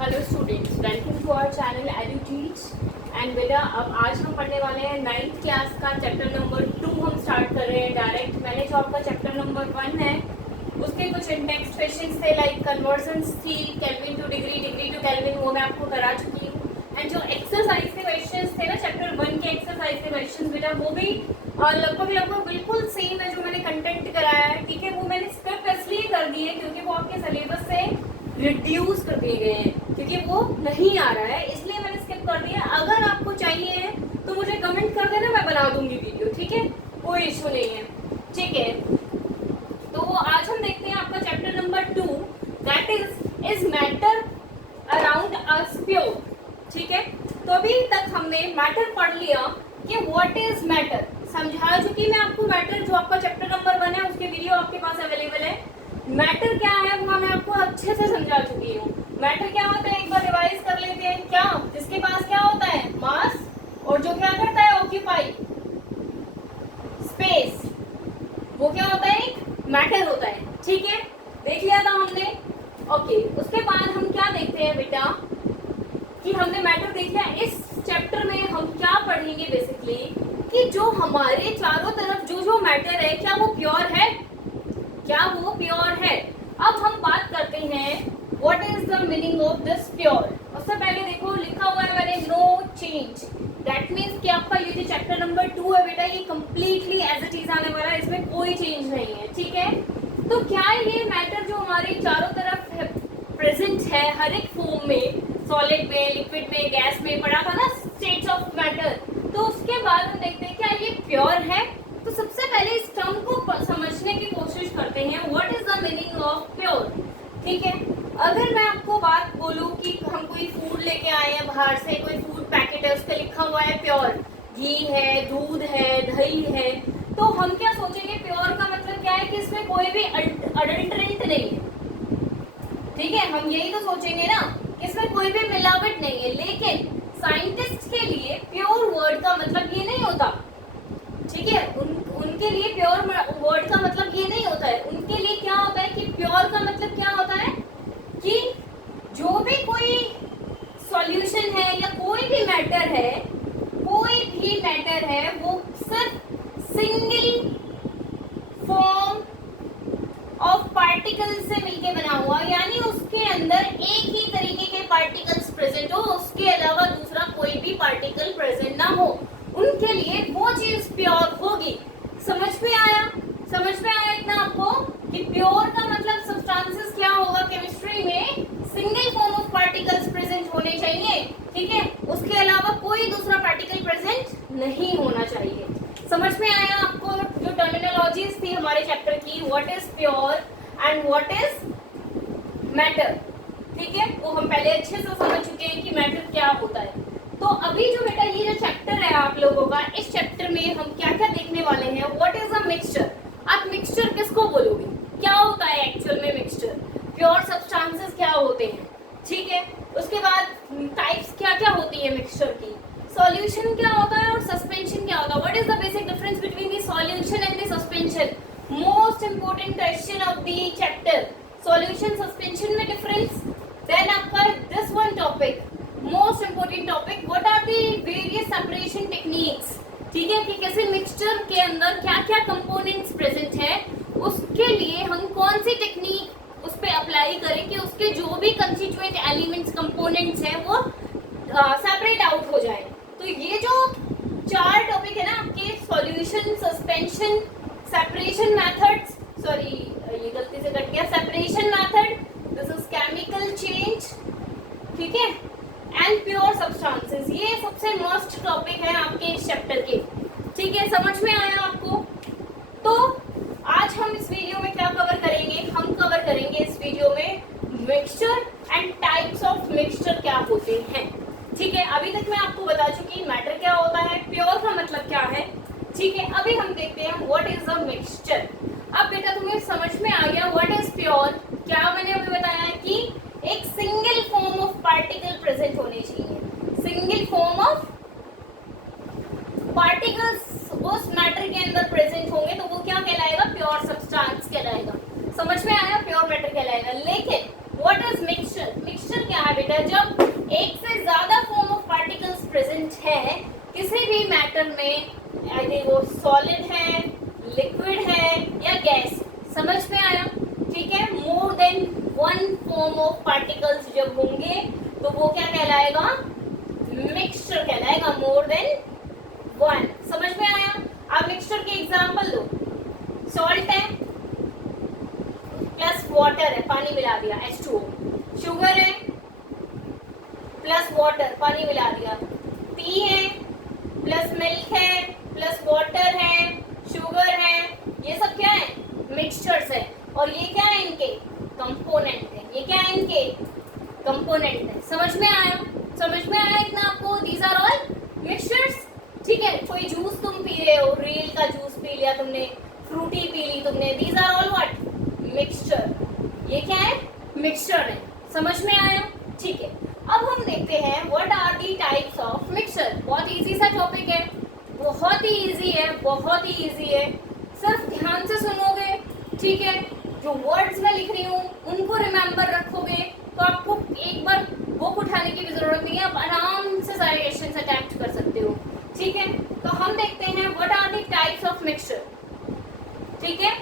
Hello students, welcome to our channel Eduteach. And बेटा अब आज हम पढ़ने वाले हैं 9th क्लास का चैप्टर नंबर 2 हम स्टार्ट कर रहे हैं डायरेक्ट। मैंने जो आपका चैप्टर नंबर 1 है उसके कुछ इंडेक्स क्वेश्चंस थे, लाइक कन्वर्जन्स थी, kelvin to degree, degree to kelvin, वो मैं आपको करा चुकी हूँ। एंड जो एक्सरसाइज के क्वेश्चंस थे ना चैप्टर 1 के एक्सरसाइज के क्वेश्चंस बेटा वो भी लगभग बिल्कुल सेम है जो मैंने कंटेंट कराया है। ठीक है, वो मैंने स्किप इसलिए कर दिए क्योंकि वो आपके सिलेबस से रिड्यूस कर दिए गए हैं, क्योंकि वो नहीं आ रहा है इसलिए मैंने स्किप कर दिया। अगर आपको चाहिए है तो मुझे कमेंट कर देना, मैं बना दूंगी वीडियो। ठीक है, कोई इशू नहीं है। ठीक है, तो आज हम देखते हैं आपका chapter number 2, that is matter around us pure. ठीक है, तो अभी तक हमने मैटर पढ़ लिया कि व्हाट इज मैटर, समझा चुकी मैं आपको मैटर। जो आपका चैप्टर नंबर 1 है उसके वीडियो आपके पास अवेलेबल है। मैटर क्या है वो मैं आपको अच्छे से समझा चुकी हूँ। मैटर क्या होता है एक बार रिवाइज कर लेते हैं। क्या, जिसके पास क्या होता है, मास, और जो क्या करता है, ऑक्यूपाई स्पेस, वो क्या होता है, एक मैटर होता है। ठीक है, देख लिया था हमने। ओके, उसके बाद हम क्या देखते हैं बेटा कि हमने मैटर देख लिया। इस चैप्टर में हम क्या पढ़ेंगे बेसिकली कि जो हमारे चारों तरफ जो मैटर है क्या वो प्योर है, क्या वो प्योर है। अब हम बात करते हैं what is the meaning of this pure. उससे पहले देखो लिखा हुआ है मैंने नो चेंज, दैट मीन्स कि आपका ये जो चैप्टर नंबर 2 है बेटा ये कंप्लीटली एज इट इज आने वाला है, इसमें कोई चेंज नहीं है। ठीक है, तो क्या ये मैटर जो हमारे चारों तरफ प्रेजेंट है हर एक फॉर्म में, सॉलिड में, लिक्विड में, गैस में, पढ़ा था ना स्टेट्स ऑफ मैटर, तो उसके बाद हम देखते हैं क्या ये प्योर है। तो सबसे पहले इस टर्म को समझने की कोशिश करते हैं, what is the meaning of pure. ठीक है, अगर मैं आपको बात बोलूं कि हम कोई फूड लेके आए हैं बाहर से, कोई फूड पैकेट है उस पर लिखा हुआ है प्योर, घी है, दूध है, दही है, तो हम क्या सोचेंगे, प्योर का मतलब क्या है कि इसमें कोई भी अडल्ट्रेंट नहीं है। ठीक है, हम यही तो सोचेंगे ना कि इसमें कोई भी मिलावट नहीं है। लेकिन साइंटिस्ट के लिए प्योर वर्ड का मतलब ये नहीं होता। ठीक है, उनके लिए प्योर वर्ड का मतलब ये नहीं होता है। उनके लिए क्या होता है कि प्योर का मतलब क्या होता है कि जो भी कोई सॉल्यूशन है या कोई भी मैटर है, कोई भी मैटर है वो सिर्फ सिंगल फॉर्म ऑफ पार्टिकल से मिलके बना हुआ, यानी उसके अंदर एक ही तरीके के पार्टिकल्स प्रेजेंट हो, उसके अलावा दूसरा कोई भी पार्टिकल प्रेजेंट ना हो, उनके लिए वो चीज प्योर होगी। समझ में आया, समझ में आया इतना आपको कि प्योर का मतलब सब्सटेंसेस क्या होगा केमिस्ट्री में, single form of particles present होने चाहिए। ठीक है, उसके अलावा कोई दूसरा पार्टिकल प्रेजेंट नहीं होना चाहिए। समझ में आया आपको जो टर्मिनोलॉजीज थी हमारे चैप्टर की, what is pure and what is matter. ठीक है, वो हम पहले अच्छे से समझ चुके हैं कि मैटर क्या होता है। तो अभी जो बेटा ये जो चैप्टर है आप लोगों का, इस चैप्टर में हम क्या क्या देखने वाले हैं, व्हाट इज अ मिक्सचर। आप मिक्सचर किसको बोलोगे, क्या होता है एक्चुअल में मिक्सचर, प्योर सब्सटेंसेस क्या होते हैं। ठीक है, उसके बाद टाइप्स क्या क्या होती है मिक्सचर की, सॉल्यूशन क्या होता है और सस्पेंशन क्या होता है, what is the basic difference between the solution and the suspension. Most important question of the chapter, solution suspension में डिफरेंस। देन आपका this one topic, most important topic, what are the various separation techniques. ठीक है, कि कैसे mixture के अंदर क्या क्या कंपोनेंट्स प्रेजेंट है, उसके लिए हम कौन सी टेक्निक उस पे अप्लाई करें कि उसके जो भी कंस्टिट्यूएंट एलिमेंट्स कंपोनेंट्स हैं वो सेपरेट आउट हो जाए। तो ये जो 4 टॉपिक है ना आपके, solution, suspension, separation methods, sorry ये गलती से कट गया, separation method, this is chemical change, ठीक है, एंड प्योर सब्सटेंसेस, ये सबसे मस्ट टॉपिक है आपके इस चैप्टर के। ठीक है, समझ में आया आपको। तो आज हम इस वीडियो में क्या कवर करेंगे, हम कवर करेंगे इस वीडियो में mixture and types of mixture क्या होते हैं। ठीक है, अभी तक मैं आपको बता चुकी मैटर क्या होता है, प्योर का मतलब क्या है। ठीक है, अभी हम देखते हैं व्हाट इज अ मिक्सचर। अब बेटा तुम्हें समझ में आ गया व्हाट इज प्योर, क्या मैंने अभी बताया है कि एक single form of particle present होने चाहिए, सिंगल फॉर्म ऑफ पार्टिकल्स उस मैटर के अंदर प्रेजेंट होंगे तो वो क्या कहलाएगा, प्योर सब्सटेंस कहलाएगा। समझ में आया, प्योर मैटर कहलाएगा। लेकिन व्हाट इज मिक्सचर, मिक्सचर क्या है बेटा, then one form of particles जब होंगे तो वो क्या कहलाएगा, मिक्सचर कहलाएगा, मोर देन वन। समझ में आया? अब मिक्सचर के एग्जांपल दो, सॉल्ट है प्लस वाटर है, पानी मिला दिया H2O, शुगर है प्लस वाटर, पानी मिला दिया, टी है प्लस मिल्क है प्लस वाटर है, शुगर है, ये सब क्या है, मिक्सचर्स है। और ये क्या है, इनके कंपोनेंट है, ये क्या है, इनके कंपोनेंट है। समझ में आया? समझ में आया इतना आपको? These are all mixtures. ठीक है, कोई जूस तुम पी रहे हो, रियल का जूस पी लिया तुमने, फ्रूटी पी ली तुमने, these are all what, mixture. ये क्या है, मिक्सचर है। समझ में आया? ठीक है, अब हम देखते हैं what are the types of mixture. बहुत इजी सा टॉपिक है, बहुत ही इजी है, बहुत ही इजी है, सिर्फ ध्यान से सुनोगे, ठीक है, जो वर्ड्स मैं लिख रही हूँ उनको रिमेम्बर रखोगे तो आपको एक बार बुक उठाने की भी जरूरत नहीं है, आप आराम से सारे क्वेश्चन अटेम्प्ट कर सकते हो। ठीक है, तो हम देखते हैं what are the types of mixture. ठीक है,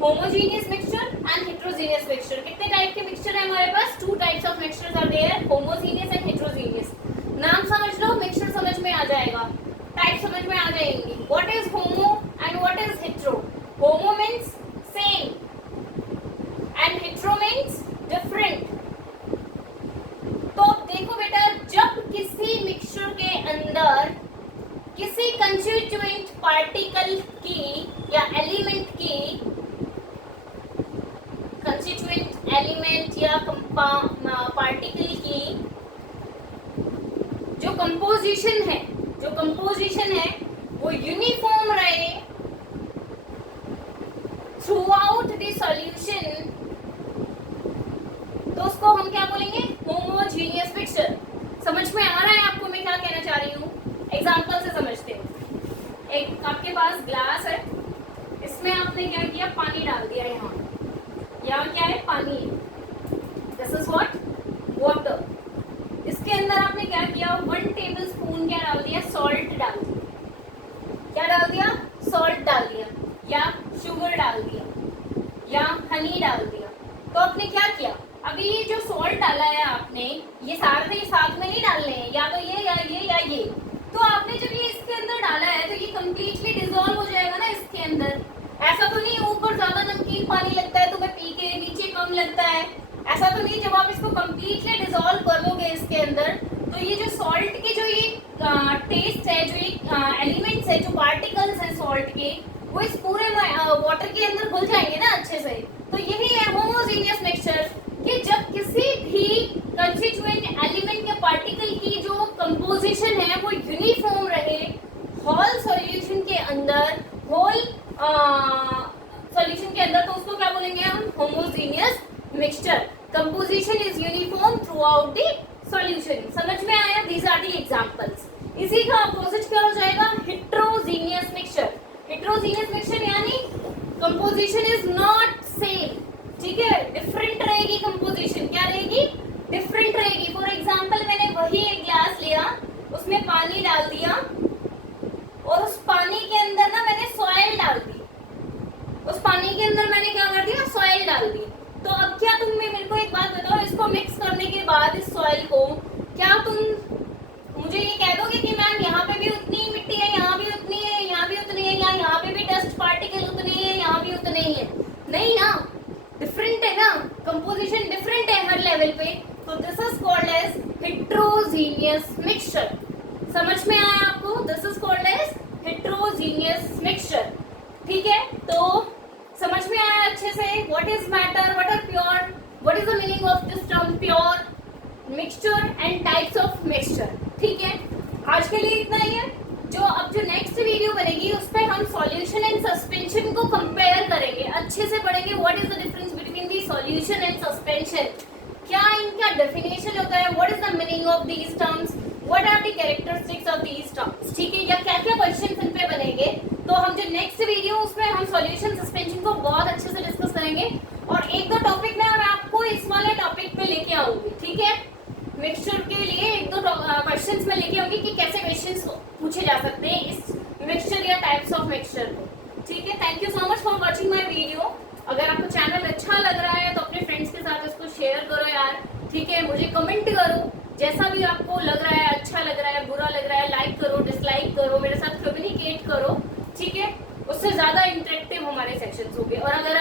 homogeneous mixture and heterogeneous mixture. कितने टाइप के मिक्सचर है हमारे पास? Two types of mixtures are there, homogeneous and heterogeneous. नाम समझ लो, मिक्सचर समझ में आ जाएगा, टाइप समझ में आ जाएंगी। What is homo and what is hetero? Homo means same and hetero means different. तो देखो बेटा, जब किसी मिक्सचर के अंदर किसी कंस्टिट्यूएंट पार्टिकल की या एलिमेंट की, कंस्टिट्यूएंट एलिमेंट या पार्टिकल की जो कंपोजिशन है वो यूनिफॉर्म रहे थ्रू आउट द सॉल्यूशन, तो उसको हम क्या बोलेंगे, होमोजेनियस मिक्सचर। समझ में आ रहा है आपको मैं क्या कहना चाह रही हूँ? एग्जाम्पल से समझते हैं। एक आपके पास ग्लास है, इसमें आपने क्या किया, पानी डाल दिया, यहाँ क्या है, पानी है, दिस इज व्हाट, वाटर। इसके अंदर आपने क्या किया, 1 टेबल स्पून क्या डाल दिया, सॉल्ट डाल दिया। क्या डाल दिया, सॉल्ट डाल दिया, या शुगर डाल दिया, या हनी डाल दिया। तो आपने क्या किया, अभी ये जो सॉल्ट डाला है आपने, ये सारे साथ में नहीं डालने हैं, या तो ये या ये या ये। तो आपने जब ये इसके अंदर डाला है तो ये कंप्लीटली डिसॉल्व हो जाएगा ना इसके अंदर। ऐसा तो नहीं ऊपर ज्यादा नमकीन पानी लगता है तुम्हें पी के, नीचे कम लगता है, ऐसा तो नहीं। जब आप इसको कंप्लीटली डिसॉल्व करोगे इसके अंदर, तो ये जो सॉल्ट की जो ये टेस्ट है, जो ये एलिमेंट्स है, जो पार्टिकल्स हैं सॉल्ट के, वो इस पूरे वाटर के अंदर घुल जाएंगे ना अच्छे से। तो यही है होमोजेनियस मिक्सचर, कि जब किसी भी कंस्टिट्यूएंट एलिमेंट के पार्टिकल की जो कंपोजिशन है वो यूनिफॉर्म रहे होल सॉल्यूशन के अंदर, तो उसको क्या बोलेंगे हम, homogeneous mixture. Composition is uniform throughout the solution. समझ में आया? These are the examples. इसी का अपोजिट क्या हो जाएगा, हेटेरोजेनियस मिक्सचर। हेटेरोजेनियस मिक्सचर यानी कंपोजिशन इज नॉट सेम, ठीक है, डिफरेंट रहेगी कंपोजिशन। क्या रहेगी, डिफरेंट रहेगी। फॉर एग्जांपल, मैंने वही एक ग्लास लिया, उसमें पानी डाल दिया, और उस पानी के अंदर ना मैंने सॉइल डाल दी, उस पानी के अंदर मैंने क्या कर दिया, सॉइल डाल दी। तो अब क्या तुम मेरे को एक बात बताओ, इसको मिक्स करने के बाद इस सॉइल को, क्या तुम मुझे ये कह दोगे कि मैम यहाँ पे भी उतनी ही मिट्टी है, यहाँ भी उतनी है, यहाँ भी उतनी है, या यहाँ पे भी डस्ट पार्टिकल उतने ही है, यहाँ भी उतने ही है? नहीं ना, डिफरेंट है ना, कंपोजिशन डिफरेंट है हर लेवल पे। तो this is called as heterogeneous mixture. समझ में आया आपको? This is called as heterogeneous mixture. ठीक है, तो समझ में आया अच्छे से? What is matter, what are pure, what is the meaning of this term pure, mixture and types of mixture. ठीक है, आज के लिए इतना ही है। जो नेक्स्ट वीडियो बनेगी उस पर हम सॉल्यूशन एंड सस्पेंशन को कंपेयर करेंगे, अच्छे से पढ़ेंगे। What is the difference between the solution and suspension, क्या इनका डेफिनेशन होता है, what is the meaning of these terms, what are the characteristics of these terms. ठीक है, या क्या क्या क्वेश्चंस इन पे बनेंगे। तो हम जो नेक्स्ट वीडियो उसमें हम सॉल्यूशन सस्पेंशन को बहुत अच्छे से डिस्कस करेंगे, और एक दो टॉपिक मैं आपको इस वाले टॉपिक पे लेके आऊंगी। ठीक है, मिक्सचर के लिए एक दो क्वेश्चंस में लेके आऊंगी कि कैसे क्वेश्चंस पूछे जा सकते हैं इस मिक्सचर या टाइप्स ऑफ मिक्सचर को। ठीक है, thank you so much for watching my video. अगर आपको चैनल अच्छा लग रहा है तो अपने फ्रेंड्स के साथ ठीक है, मुझे कमेंट करो जैसा भी आपको लग रहा है, अच्छा लग रहा है, बुरा लग रहा है, लाइक करो, डिसलाइक करो, मेरे साथ कम्युनिकेट करो, ठीक है। उससे ज्यादा इंटरेक्टिव हमारे सेक्शंस होंगे। और अगर